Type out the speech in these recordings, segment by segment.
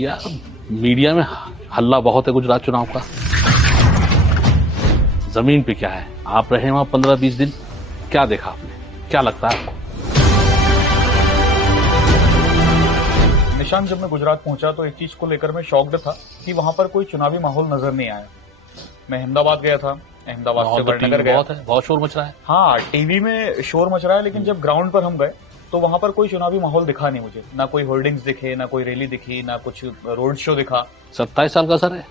यार मीडिया में हल्ला बहुत है गुजरात चुनाव का, जमीन पे क्या है? आप रहे वहां 15-20 दिन, क्या देखा आपने, क्या लगता है आपको? निशांत, जब मैं गुजरात पहुंचा तो एक चीज को लेकर मैं शॉक्ड था कि वहां पर कोई चुनावी माहौल नजर नहीं आया। मैं अहमदाबाद गया था, अहमदाबाद से वडनगर गया। बहुत शोर मच रहा है। हाँ, टीवी में शोर मच रहा है, लेकिन जब ग्राउंड पर हम गए तो वहां पर कोई चुनावी माहौल दिखा नहीं मुझे। ना कोई होर्डिंग्स दिखे, ना कोई रैली दिखी, ना कुछ रोड शो दिखा। 27 साल का असर है।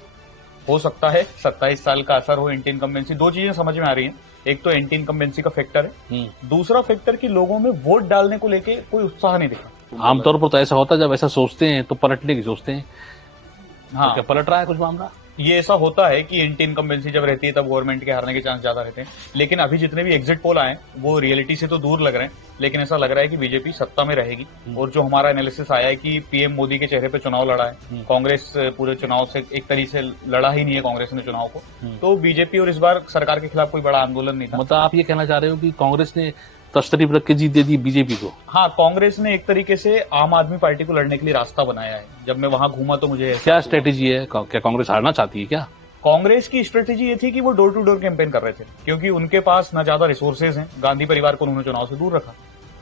हो सकता है 27 साल का असर हो, एंटी इनकम्बेंसी। दो चीजें समझ में आ रही हैं। एक तो एंटी इनकम्बेंसी का फैक्टर है, दूसरा फैक्टर कि लोगों में वोट डालने को लेके कोई उत्साह नहीं दिखा। आमतौर पर तो ऐसा होता है, जब ऐसा सोचते हैं तो पलटने की सोचते हैं। हाँ, तो क्या पलट रहा है कुछ मामला? ये ऐसा होता है कि एंटी इनकम्बेंसी जब रहती है तब गवर्नमेंट के हारने के चांस ज्यादा रहते हैं। लेकिन अभी जितने भी एग्जिट पोल आए वो रियलिटी से तो दूर लग रहे हैं, लेकिन ऐसा लग रहा है कि बीजेपी सत्ता में रहेगी। और जो हमारा एनालिसिस आया है कि पीएम मोदी के चेहरे पे चुनाव लड़ा है, कांग्रेस पूरे चुनाव से एक तरीके से लड़ा ही नहीं है कांग्रेस ने चुनाव को। तो बीजेपी और इस बार सरकार के खिलाफ कोई बड़ा आंदोलन नहीं था। मतलब आप ये कहना चाह रहे हो कि कांग्रेस ने तशरीफ रख के जीत दे दी बीजेपी को? हाँ, कांग्रेस ने एक तरीके से आम आदमी पार्टी को लड़ने के लिए रास्ता बनाया है। जब मैं वहां घूमा तो मुझे क्या स्ट्रेटेजी है? क्या कांग्रेस हारना चाहती है क्या? कांग्रेस की स्ट्रेटेजी ये थी कि वो डोर टू डोर कैंपेन कर रहे थे, क्योंकि उनके पास न ज्यादा रिसोर्सेज हैं। गांधी परिवार को उन्होंने चुनाव से दूर रखा।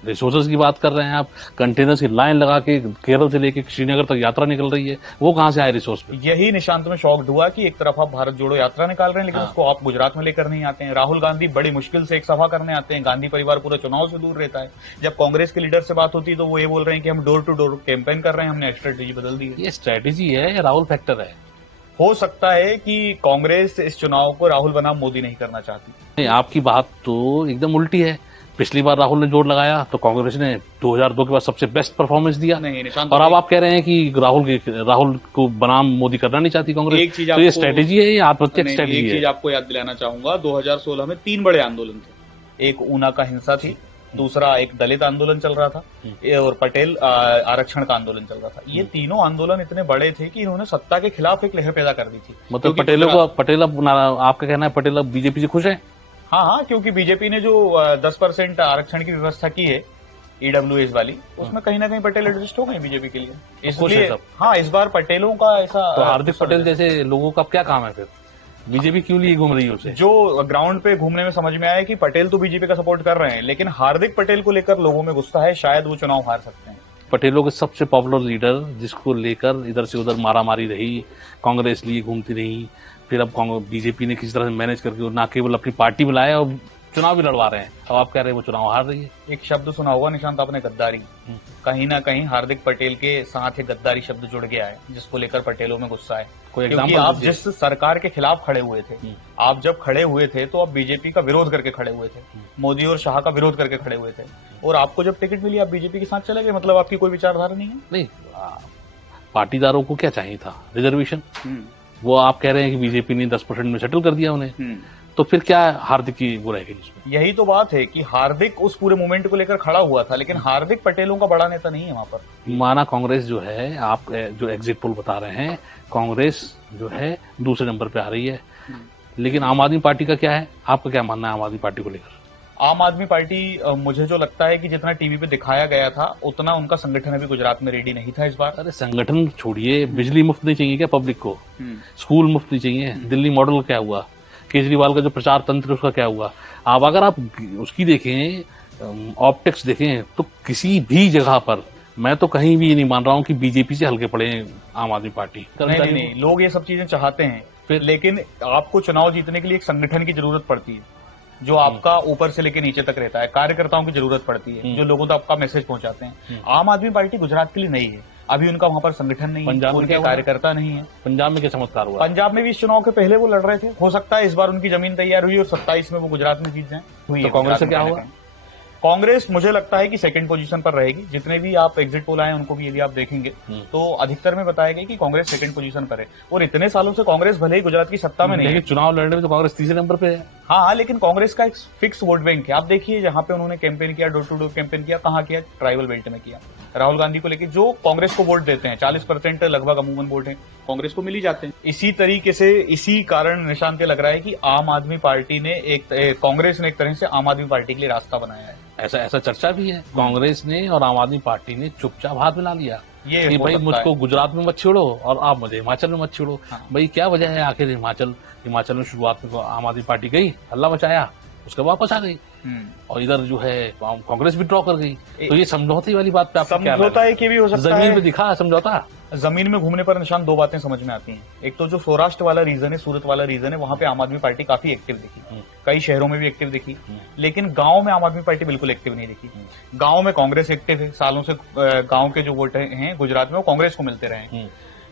रिसोर्सेज की बात कर रहे हैं आप, कंटेनर्स की लाइन लगा के केरल से लेके श्रीनगर तक यात्रा निकल रही है, वो कहां से आए रिसोर्स? यही निशांत में शॉक्ड हुआ कि एक तरफ आप भारत जोड़ो यात्रा निकाल रहे हैं, लेकिन उसको आप गुजरात में लेकर नहीं आते हैं। राहुल गांधी बड़ी मुश्किल से एक सभा करने आते हैं, गांधी परिवार पूरा चुनाव से दूर रहता है। जब कांग्रेस के लीडर से बात होती है तो वो ये बोल रहे हैं कि हम डोर टू डोर कैंपेन कर रहे हैं, हमने स्ट्रेटेजी बदल दी है। ये स्ट्रेटेजी है या राहुल फैक्टर है? हो सकता है कि कांग्रेस इस चुनाव को राहुल बनाम मोदी नहीं करना चाहती। नहीं, आपकी बात तो एकदम उल्टी है। पिछली बार राहुल ने जोर लगाया तो कांग्रेस ने 2002 के बाद सबसे बेस्ट परफॉर्मेंस दिया। नहीं निशांत, और अब आप कह रहे हैं कि राहुल को बनाम मोदी करना नहीं चाहती कांग्रेस। एक चीज तो ये स्ट्रेटेजी है या आत्महत्या स्ट्रेटेजी है? एक चीज आपको याद दिलाना चाहूंगा, 2016 में 3 बड़े आंदोलन थे। एक ऊना का हिंसा थी, दूसरा एक दलित आंदोलन चल रहा था, और पटेल आरक्षण का आंदोलन चल रहा था। ये तीनों आंदोलन इतने बड़े थे कि इन्होंने सत्ता के खिलाफ एक लहर पैदा कर दी थी। मतलब पटेल अब आपका कहना है पटेल अब बीजेपी से खुश है? हाँ, क्योंकि बीजेपी ने जो 10% आरक्षण की व्यवस्था की है ईडब्ल्यूएस वाली, उसमें कहीं ना कहीं पटेल एडजस्ट हो गए बीजेपी के लिए, इसलिए हाँ इस बार पटेलों का ऐसा। तो हार्दिक पटेल जैसे लोगों का क्या काम है फिर? बीजेपी क्यों लिए घूम रही है उसे? जो ग्राउंड पे घूमने में समझ में आया कि पटेल तो बीजेपी का सपोर्ट कर रहे हैं, लेकिन हार्दिक पटेल को लेकर लोगों में गुस्सा है, शायद वो चुनाव हार सकते हैं। पटेलों के सबसे पॉपुलर लीडर जिसको लेकर इधर से उधर मारामारी रही, कांग्रेस लिए घूमती रही, फिर अब बीजेपी ने किसी तरह से मैनेज करके ना केवल अपनी पार्टी में लाया और चुनाव भी लड़वा रहे हैं। अब आप कह रहे हैं वो चुनाव हार रही है। एक शब्द सुना होगा निशांत आपने, गद्दारी। कहीं ना कहीं हार्दिक पटेल के साथ एक गद्दारी शब्द जुड़ गया है, जिसको लेकर पटेलों में गुस्सा है। क्योंकि आप जिस सरकार के खिलाफ खड़े हुए थे, आप जब खड़े हुए थे तो आप बीजेपी का विरोध करके खड़े हुए थे, मोदी और शाह का विरोध करके खड़े हुए थे, और आपको जब टिकट मिली आप बीजेपी के साथ चले गए। मतलब आपकी कोई विचारधारा नहीं है? नहीं, पाटीदारों को क्या चाहिए था? रिजर्वेशन। वो आप कह रहे हैं कि बीजेपी ने 10% में सेटल कर दिया उन्हें, तो फिर क्या हार्दिक की वो रहेगी जिसमें? यही तो बात है कि हार्दिक उस पूरे मूवमेंट को लेकर खड़ा हुआ था, लेकिन हार्दिक पटेलों का बड़ा नेता नहीं है वहां पर। माना कांग्रेस जो है, आप जो एग्जिट पोल बता रहे हैं, कांग्रेस जो है दूसरे नंबर पे आ रही है, लेकिन आम आदमी पार्टी का क्या है? आपका क्या मानना है आम आदमी पार्टी को लेकर? आम आदमी पार्टी, मुझे जो लगता है कि जितना टीवी पे दिखाया गया था उतना उनका संगठन अभी गुजरात में रेडी नहीं था इस बार। अरे संगठन छोड़िए, बिजली मुफ्त नहीं चाहिए क्या पब्लिक को? स्कूल मुफ्त नहीं चाहिए? दिल्ली मॉडल क्या हुआ? केजरीवाल का जो प्रचार तंत्र उसका क्या हुआ? अब आप उसकी देखें, ऑप्टिक्स देखें, तो किसी भी जगह पर मैं तो कहीं भी ये नहीं मान रहा हूं कि बीजेपी से हल्के पड़े आम आदमी पार्टी। नहीं, लोग ये सब चीजें चाहते हैं फिर, लेकिन आपको चुनाव जीतने के लिए एक संगठन की जरूरत पड़ती है, जो आपका ऊपर से लेकर नीचे तक रहता है। कार्यकर्ताओं की जरूरत पड़ती है, जो लोगों तक आपका मैसेज पहुंचाते हैं। आम आदमी पार्टी गुजरात के लिए नहीं है, अभी उनका वहां पर संगठन नहीं है, उनके कार्यकर्ता नहीं है। पंजाब में क्या चमत्कार हुआ? पंजाब में भी इस चुनाव के पहले वो लड़ रहे थे, हो सकता है इस बार उनकी जमीन तैयार हुई और 27 में वो गुजरात में जीत जाए। तो कांग्रेस से क्या हुआ? कांग्रेस मुझे लगता है कि सेकंड पोजीशन पर रहेगी। जितने भी आप एग्जिट पोल आए उनको भी यदि आप देखेंगे तो अधिकतर में बताया गया कि कांग्रेस सेकंड पोजीशन पर है। और इतने सालों से कांग्रेस भले ही गुजरात की सत्ता में नहीं है, चुनाव लड़ने में तो कांग्रेस तीसरे नंबर पे है। हाँ, लेकिन कांग्रेस का एक फिक्स वोट बैंक है। आप देखिए जहां पे उन्होंने कैंपेन किया, डोर टू डोर कैंपेन किया, कहाँ किया? ट्राइबल बेल्ट में किया। राहुल गांधी को लेकर जो कांग्रेस को वोट देते हैं, 40% लगभग अमूमन वोट है कांग्रेस को मिल ही जाते हैं। इसी तरीके से इसी कारण निशान के लग रहा है कि आम आदमी पार्टी ने कांग्रेस ने एक तरह से आम आदमी पार्टी के लिए रास्ता बनाया है। ऐसा चर्चा भी है, कांग्रेस ने और आम आदमी पार्टी ने चुपचाप हाथ मिला लिया। ये कि हो भाई सकता मुझको है। गुजरात में मत छेड़ो और आप मुझे हिमाचल में मत छेड़ो। हाँ। भाई क्या वजह है आखिर हिमाचल में शुरुआत में आम आदमी पार्टी गई, हल्ला मचाया, उसके वापस आ गई, और इधर जो है कांग्रेस भी ड्रॉ कर गई। तो ये समझौते वाली बात पे आपको क्या समझौता लग है कि भी हो रहा है? सकता जमीन है। पे दिखा है समझौता? जमीन में घूमने पर निशान दो बातें समझ में आती हैं। एक तो जो सौराष्ट्र वाला रीजन है, सूरत वाला रीजन है, वहां पे आम आदमी पार्टी काफी एक्टिव दिखी, कई शहरों में भी एक्टिव दिखी, लेकिन गांव में आम आदमी पार्टी बिल्कुल एक्टिव नहीं दिखी। गांव में कांग्रेस एक्टिव है, सालों से गांव के जो वोट हैं गुजरात में वो कांग्रेस को मिलते रहे हैं।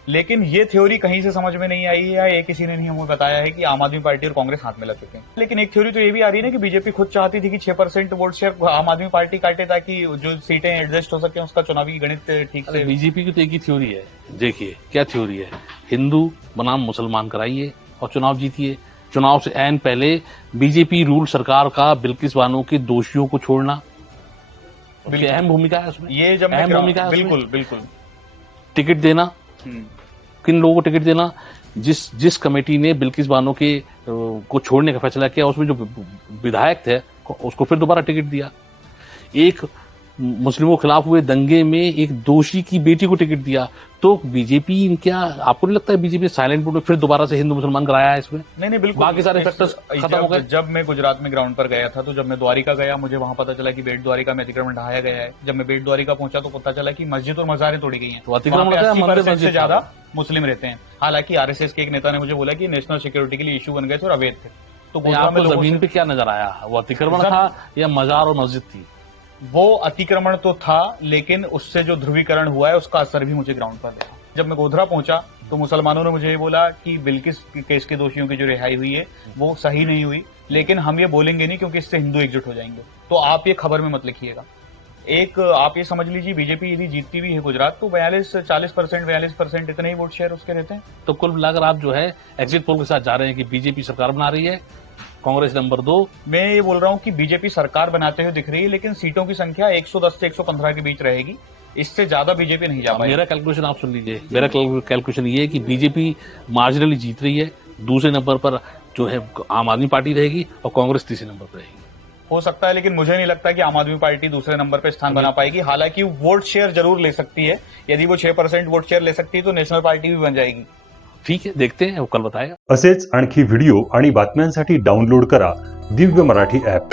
लेकिन ये थ्योरी कहीं से समझ में नहीं आई है, या ये किसी ने नहीं हमें बताया है कि आम आदमी पार्टी और कांग्रेस हाथ मिला चुके हैं। लेकिन एक थ्योरी तो ये भी आ रही है ना कि बीजेपी खुद चाहती थी कि 6% वोट शेयर आम आदमी पार्टी काटे ताकि जो सीटें एडजस्ट हो सके, उसका चुनावी गणित ठीक से। बीजेपी की तो एक ही थ्योरी है, देखिए क्या थ्योरी है, हिंदू बनाम मुसलमान कराइए और चुनाव जीतिए। चुनाव से ऐन पहले बीजेपी रूल सरकार का बिल्किस बानो के दोषियों को छोड़ना, उसकी अहम भूमिका है उसमें। ये जब अहम भूमिका है उसमें। बिल्कुल बिल्कुल। टिकट देना, किन लोगों को टिकट देना, जिस कमेटी ने बिल्किस बानो के को छोड़ने का फैसला किया, उसमें जो विधायक थे उसको फिर दोबारा टिकट दिया। एक मुस्लिमों के खिलाफ हुए दंगे में एक दोषी की बेटी को टिकट दिया। तो बीजेपी, क्या आपको नहीं लगता है बीजेपी साइलेंट मोड में फिर दोबारा से हिंदू मुसलमान कराया है इसमें? नहीं बिल्कुल। बाकी सारे फैक्टर्स खत्म हो गए। जब मैं गुजरात में ग्राउंड पर गया था, तो जब मैं द्वारिका गया, मुझे वहां पता चला कि बेट द्वारिका में अतिक्रमण ढाया गया है। जब मैं बेट द्वारिका पहुंचा तो पता चला कि मस्जिद और मज़ारें तोड़ी गई हैं। तो अतिक्रमण वहाँ पे होता है, मंदिर 80% से मस्जिद ज्यादा मुस्लिम रहते हैं। हालांकि आरएसएस के एक नेता ने मुझे बोला कि नेशनल सिक्योरिटी के लिए इशू बन गए थे और अवैध थे। तो गोधरा में आपको लोगों जमीन से- पे क्या नजर आया? वो अतिक्रमण था या मजार और मस्जिद थी? वो अतिक्रमण तो था, लेकिन उससे जो ध्रुवीकरण हुआ है उसका असर भी मुझे ग्राउंड पर देखा। जब मैं गोधरा पहुंचा तो मुसलमानों ने मुझे ये बोला कि बिल्किस केस के दोषियों की जो रिहाई हुई है वो सही नहीं हुई, लेकिन हम ये बोलेंगे नहीं क्योंकि इससे हिंदू एकजुट हो जाएंगे। तो आप ये खबर में मत लिखिएगा। एक आप ये समझ लीजिए, बीजेपी यदि जीतती भी है गुजरात तो 40% इतने ही वोट शेयर उसके रहते हैं। तो कुल मिलाकर आप जो है एग्जिट पोल के साथ जा रहे हैं कि बीजेपी सरकार बना रही है, कांग्रेस नंबर 2। मैं ये बोल रहा हूं कि बीजेपी सरकार बनाते हुए दिख रही है, लेकिन सीटों की संख्या 110 से 115 के बीच रहेगी। इससे ज्यादा बीजेपी नहीं जा पाएगी। मेरा कैलकुलेशन आप सुन लीजिए, मेरा कैलकुलेशन ये है कि बीजेपी मार्जिनली जीत रही है, दूसरे नंबर पर जो है आम आदमी पार्टी रहेगी और कांग्रेस तीसरे नंबर पर रहेगी। हो सकता है, लेकिन मुझे नहीं लगता कि आम आदमी पार्टी दूसरे नंबर पर स्थान बना पाएगी। हालांकि वोट शेयर जरूर ले सकती है। यदि वो 6% वोट शेयर ले सकती है तो नेशनल पार्टी भी बन जाएगी। ठीक है, देखते हैं, वो कल बताएगा। असेच आणखी व्हिडिओ आणि बातम्यांसाठी डाउनलोड करा दिव्य मराठी ॲप।